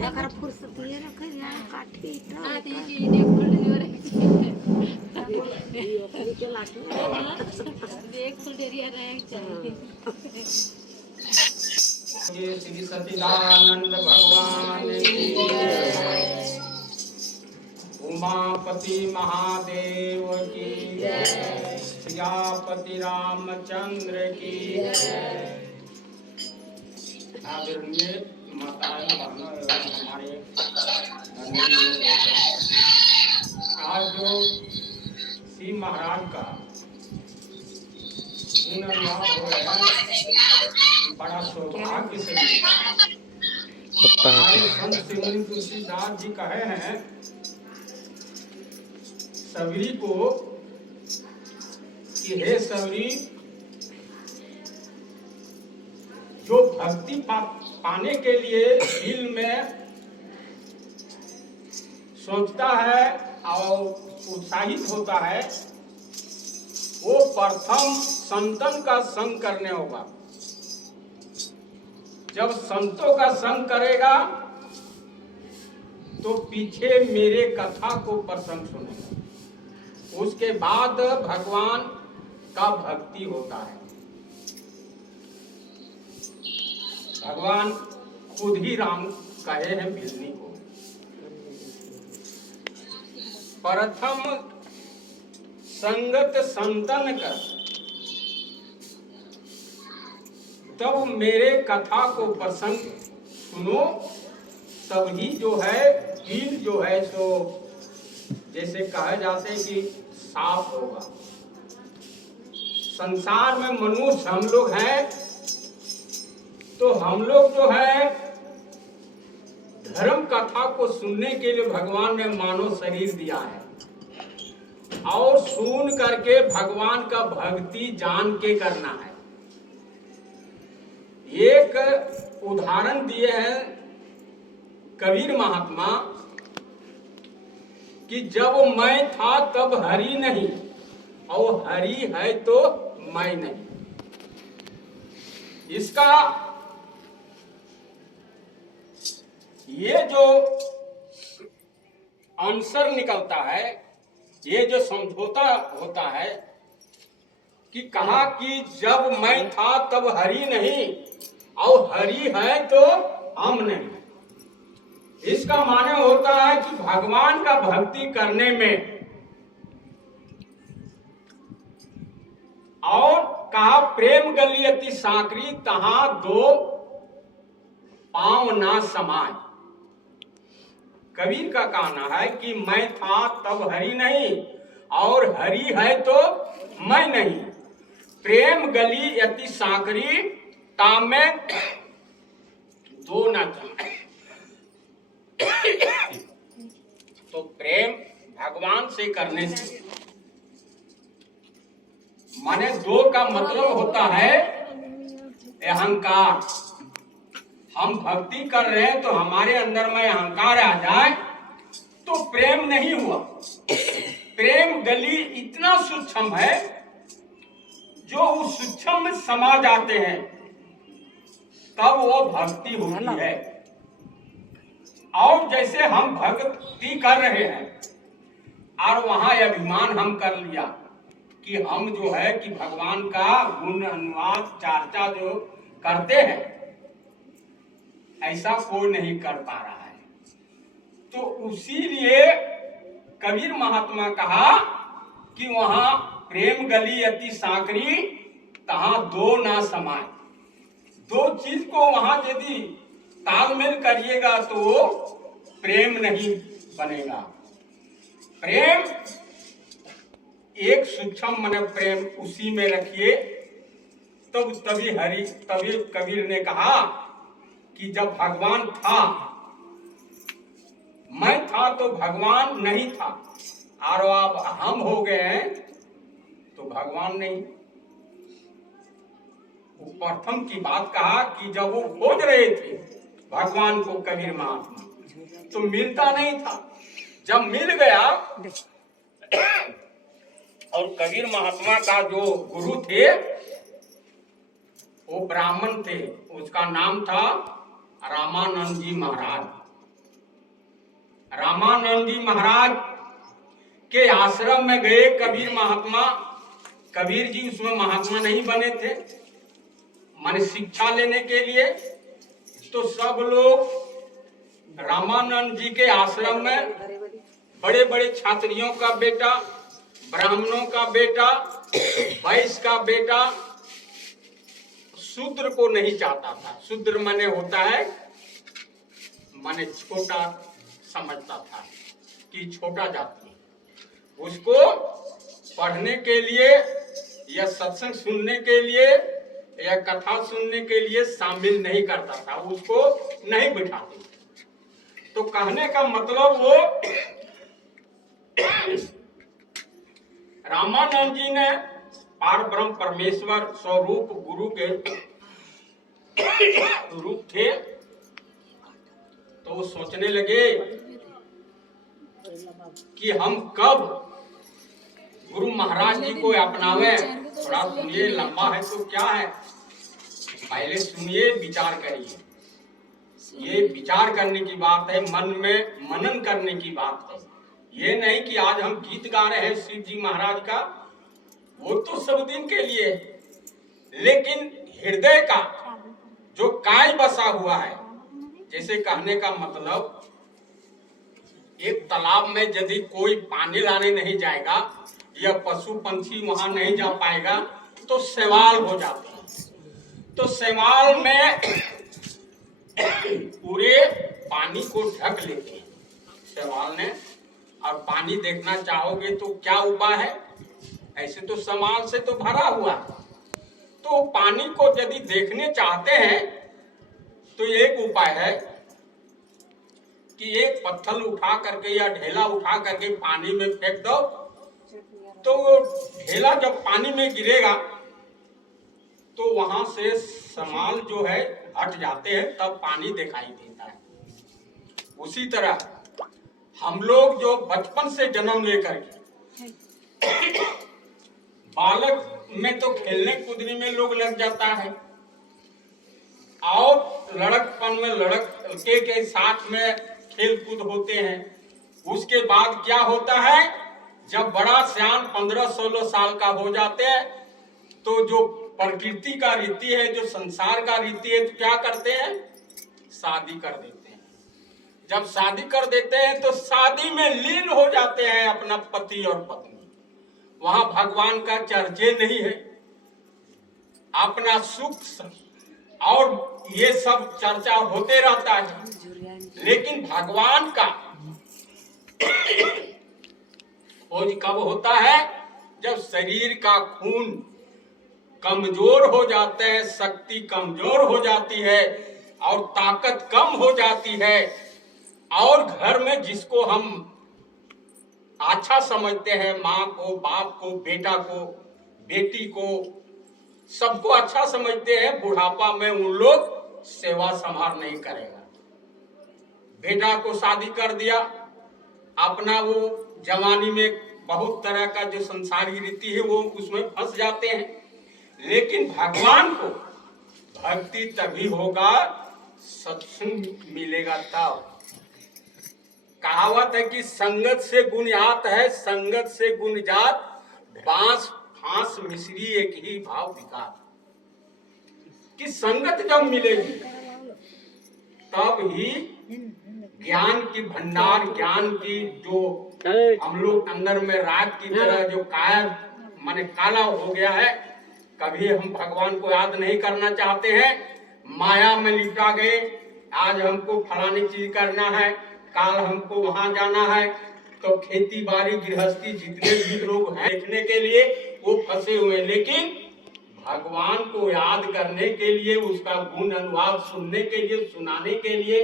एकर फुर्सत ये रखे या काठी तो आती जी ने फुल डिलीवर ये के लाके देख फुल डेरिया रहे चाहिए ये श्री सच्चिदानंद भगवान की जय। उमापति महादेव की जय। सियापति रामचंद्र की जय। आदरणीय माताएं बहनों एवं हमारे आज जो श्री महाराज का पुनर्वास हो रहा है, बड़ा सौभाग्य से हमारे संत श्री तुलसीदास जी कहे हैं सबरी को कि हे सबरी, जो भक्ति पाने के लिए दिल में सोचता है और उत्साहित होता है, वो प्रथम संतन का संग करने होगा। जब संतों का संग करेगा तो पीछे मेरे कथा को प्रसंग सुनेगा। उसके बाद भगवान का भक्ति होता है। भगवान खुद ही राम कहे हैं भिलनी को, प्रथम संगत संतन कर, तब मेरे कथा को प्रसंग सुनो, तभी जो है दिल जो है सो जैसे कहा जाते कि साफ होगा। संसार में मनुष्य हम लोग हैं, तो हम लोग जो है धर्म कथा को सुनने के लिए भगवान ने मानव शरीर दिया है और सुन करके भगवान का भक्ति जान के करना है। एक उदाहरण दिए हैं कबीर महात्मा कि जब मैं था तब हरि नहीं और हरि है तो मैं नहीं। इसका ये जो आंसर निकलता है, ये जो समझौता होता है कि कहा कि जब मैं था तब हरि नहीं और हरि है तो हम नहीं। इसका माने होता है कि भगवान का भक्ति करने में और कहा प्रेम गली अति सांकरी तहां दो पांव ना समाय। कबीर का कहना है कि मैं था तब हरि नहीं और हरि है तो मैं नहीं। प्रेम गली अति सांकरी तामे दो ना समाय। तो प्रेम भगवान से करने से माने दो का मतलब होता है अहंकार। हम भक्ति कर रहे हैं तो हमारे अंदर में अहंकार आ जाए तो प्रेम नहीं हुआ। प्रेम गली इतना सूक्ष्म है, जो उस सूक्ष्म में समा जाते हैं तब वो भक्ति होती है। और जैसे हम भक्ति कर रहे हैं और वहां अभिमान हम कर लिया कि हम जो है कि भगवान का गुण अनुवाद चर्चा जो करते हैं, ऐसा कोई नहीं कर पा रहा है। तो उसीलिए कबीर महात्मा कहा कि वहां प्रेम गली अति सांकरी तहां दो ना समाय। दो चीज को वहां यदि तालमेल करिएगा तो वो प्रेम नहीं बनेगा। प्रेम एक सूक्ष्म मन प्रेम उसी में रखिए, तब तभी हरि तभी कबीर ने कहा कि जब भगवान था, मैं था तो भगवान नहीं था, और अब हम हो गए हैं तो भगवान नहीं। वो प्रथम की बात कहा कि जब वो खोज रहे थे भगवान को कबीर महात्मा, तो मिलता नहीं था। जब मिल गया और कबीर महात्मा का जो गुरु थे वो ब्राह्मण थे, उसका नाम था रामानंद जी महाराज। रामानंद जी महाराज के आश्रम में गए कबीर महात्मा। कबीर जी उसमें महात्मा नहीं बने थे, माने शिक्षा लेने के लिए। तो सब लोग रामानंद जी के आश्रम में बड़े बड़े क्षत्रियों का बेटा, ब्राह्मणों का बेटा, वैश्य का बेटा, शूद्र को नहीं चाहता था। शूद्र माने होता है, माने छोटा समझता था कि छोटा जाति, उसको पढ़ने के लिए या सत्संग सुनने के लिए या कथा सुनने के लिए शामिल नहीं करता था, उसको नहीं बिठाते। तो कहने का मतलब वो रामानंद जी ने पार ब्रह्म परमेश्वर स्वरूप गुरु के रूप थे। तो वो सोचने लगे कि हम कब गुरु महाराज जी को अपनावे। थोड़ा सुनिए, लंबा है तो क्या है, पहले सुनिए, विचार करिए। ये विचार करने की बात है, मन में मनन करने की बात है। ये नहीं कि आज हम गीत गा रहे हैं शिव जी महाराज का, वो तो सब दिन के लिए है, लेकिन हृदय का जो काय बसा हुआ है, जैसे कहने का मतलब एक तालाब में यदि कोई पानी लाने नहीं जाएगा या पशु पंछी वहां नहीं जा पाएगा तो शैवाल हो जाते हैं। तो शैवाल में पूरे पानी को ढक लेते हैं शैवाल ने। और पानी देखना चाहोगे तो क्या उपाय है, ऐसे तो शैवाल से तो भरा हुआ। तो पानी को यदि देखने चाहते हैं तो एक उपाय है कि एक पत्थर उठा करके या ढेला उठा करके पानी में फेंक दो, तो वो ढेला जब पानी में गिरेगा तो वहां से शैवाल जो है हट जाते हैं, तब पानी दिखाई देता है। उसी तरह हम लोग जो बचपन से जन्म लेकर के बालक में तो खेलने कूदने में लोग लग जाता है, और लड़कपन में लड़के के साथ में खेल कूद होते हैं। उसके बाद क्या होता है, जब बड़ा सियान 15-16 साल का हो जाते हैं तो जो प्रकृति का रीति है, जो संसार का रीति है, तो क्या करते हैं, शादी कर देते हैं। जब शादी कर देते हैं तो शादी में लीन हो जाते हैं अपना पति और पत्नी। वहां भगवान का चर्चे नहीं है, अपना सुख और ये सब चर्चा होते रहता है। लेकिन भगवान का खोज कब होता है, जब शरीर का खून कमजोर हो जाते हैं, शक्ति कमजोर हो जाती है और ताकत कम हो जाती है, और घर में जिसको हम अच्छा समझते हैं, माँ को, बाप को, बेटा को, बेटी को, सबको अच्छा समझते हैं, बुढ़ापा में उन लोग सेवा संभाल नहीं करेगा। बेटा को शादी कर दिया, अपना वो जवानी में बहुत तरह का जो संसारी रीति है वो उसमें फंस जाते हैं। लेकिन भगवान को भक्ति तभी होगा, सत्संग मिलेगा तब। कहावत है कि संगत से गुण आत है, संगत से गुण जात, बांस फांस मिश्री एक ही भाव विकास। कि संगत जब मिलेगी तब ही ज्ञान की भंडार, ज्ञान की जो हम लोग अंदर में रात की तरह जो काया माने काला हो गया है, कभी हम भगवान को याद नहीं करना चाहते हैं, माया में लिपटा गए। आज हमको फलानी चीज करना है, काल हमको वहां जाना है, तो खेती बाड़ी गृहस्थी जितने भी लोग हैं देखने के लिए वो फंसे हुए। लेकिन भगवान को याद करने के लिए, उसका गुण अनुवाद सुनने के लिए, सुनाने के लिए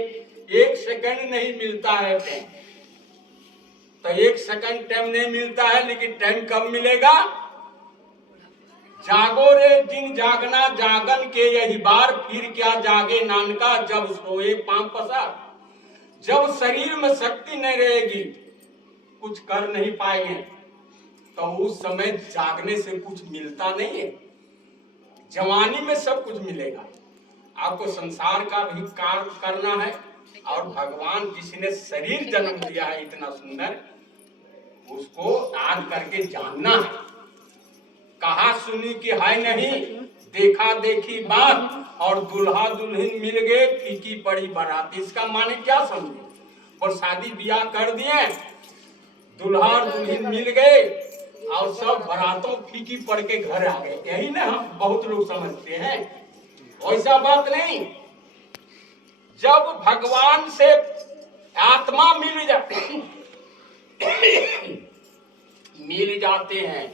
1 सेकंड नहीं मिलता है टाइम। तो 1 सेकंड टाइम नहीं मिलता है, लेकिन टाइम कब मिलेगा, जागो रे दिन जागना जागन के यही बार, फिर क्या जागे नानका जब सोए पांव पसार। जब शरीर में शक्ति नहीं रहेगी, कुछ कर नहीं पाएंगे, तो उस समय जागने से कुछ मिलता नहीं है। जवानी में सब कुछ मिलेगा। आपको संसार का भी कार्य करना है और भगवान जिसने शरीर जन्म दिया है इतना सुंदर, उसको याद करके जानना है। कहा सुनी कि है नहीं, देखा देखी बात और दुल्हा दुल्हन मिल गए फीकी पड़ी बारात। इसका माने क्या समझे? और शादी ब्याह कर दिए, दुल्हा और दुल्हन मिल गए और सब बारातों फीकी पड़ के घर आ गए। यही ना हम बहुत लोग समझते हैं। वैसा बात नहीं। जब भगवान से आत्मा मिल जाते हैं,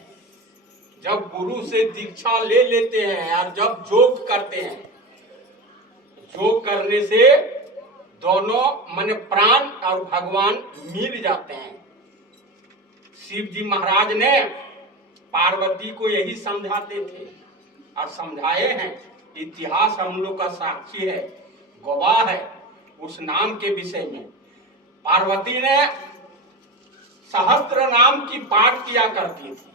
जब गुरु से दीक्षा ले लेते हैं और जब योग करते हैं, योग करने से दोनों मन प्राण और भगवान मिल जाते हैं। शिव जी महाराज ने पार्वती को यही समझाते थे और समझाए हैं। इतिहास हम लोग का साक्षी है, गवाह है उस नाम के विषय में। पार्वती ने सहस्त्र नाम की पाठ किया करती थी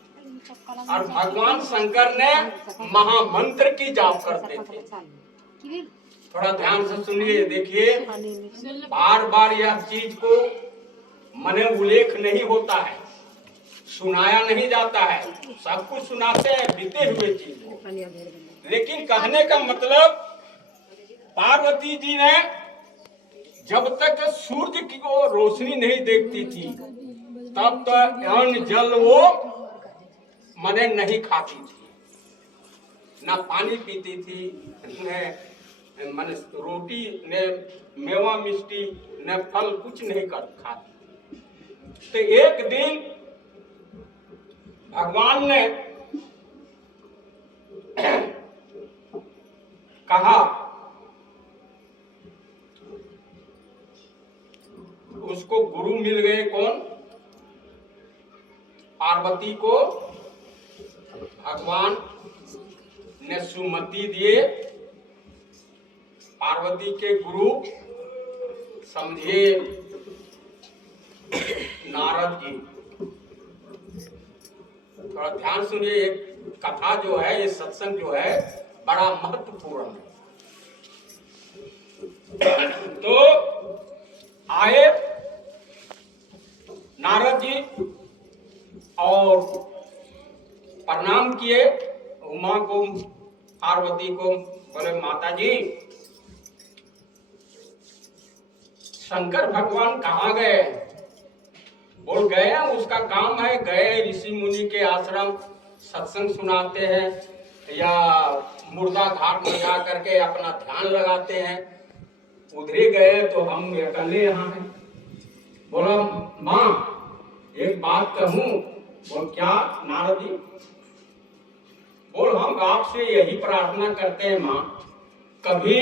और भगवान शंकर ने महामंत्र की जाप करते थे। थोड़ा ध्यान से सुनिए, देखिए, बार बार यह चीज को मने उल्लेख नहीं होता है, सुनाया नहीं जाता है। सब कुछ सुनाते हैं बीते हुए चीज को, लेकिन कहने का मतलब पार्वती जी ने जब तक सूर्य की वो रोशनी नहीं देखती थी तब तक अन्न जल वो मने नहीं खाती थी, ना पानी पीती थी, न मन रोटी, न मेवा मिष्टी, न फल, कुछ नहीं कर खाती। तो एक दिन भगवान ने कहा, उसको गुरु मिल गए। कौन? पार्वती को भगवान ने सुमति दिए। पार्वती के गुरु समझे नारद जी। थोड़ा ध्यान सुनिए, एक कथा जो है, ये सत्संग जो है बड़ा महत्वपूर्ण है। तो आए नारद जी और प्रणाम किए उमा को, पार्वती को। बोले माता जी, शंकर भगवान कहाँ गए? बोल गए हैं, उसका काम है, गए ऋषि मुनि के आश्रम सत्संग सुनाते हैं या मुर्दा घाट में जा करके अपना ध्यान लगाते हैं। उधर गए तो हम अकेले यहाँ हैं। बोला माँ एक बात कहूँ। बोल क्या नारद जी? बोल हम आपसे यही प्रार्थना करते हैं माँ, कभी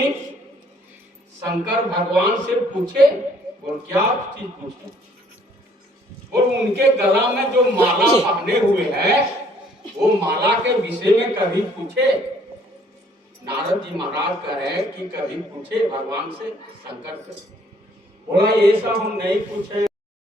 शंकर भगवान से पूछे। बोल क्या चीज पूछे? बोल उनके गला में जो माला पहने हुए है वो माला के विषय में कभी पूछे? नारद जी महाराज कह रहे कि कभी पूछे भगवान से, शंकर से। बोला ये सब हम नहीं पूछे।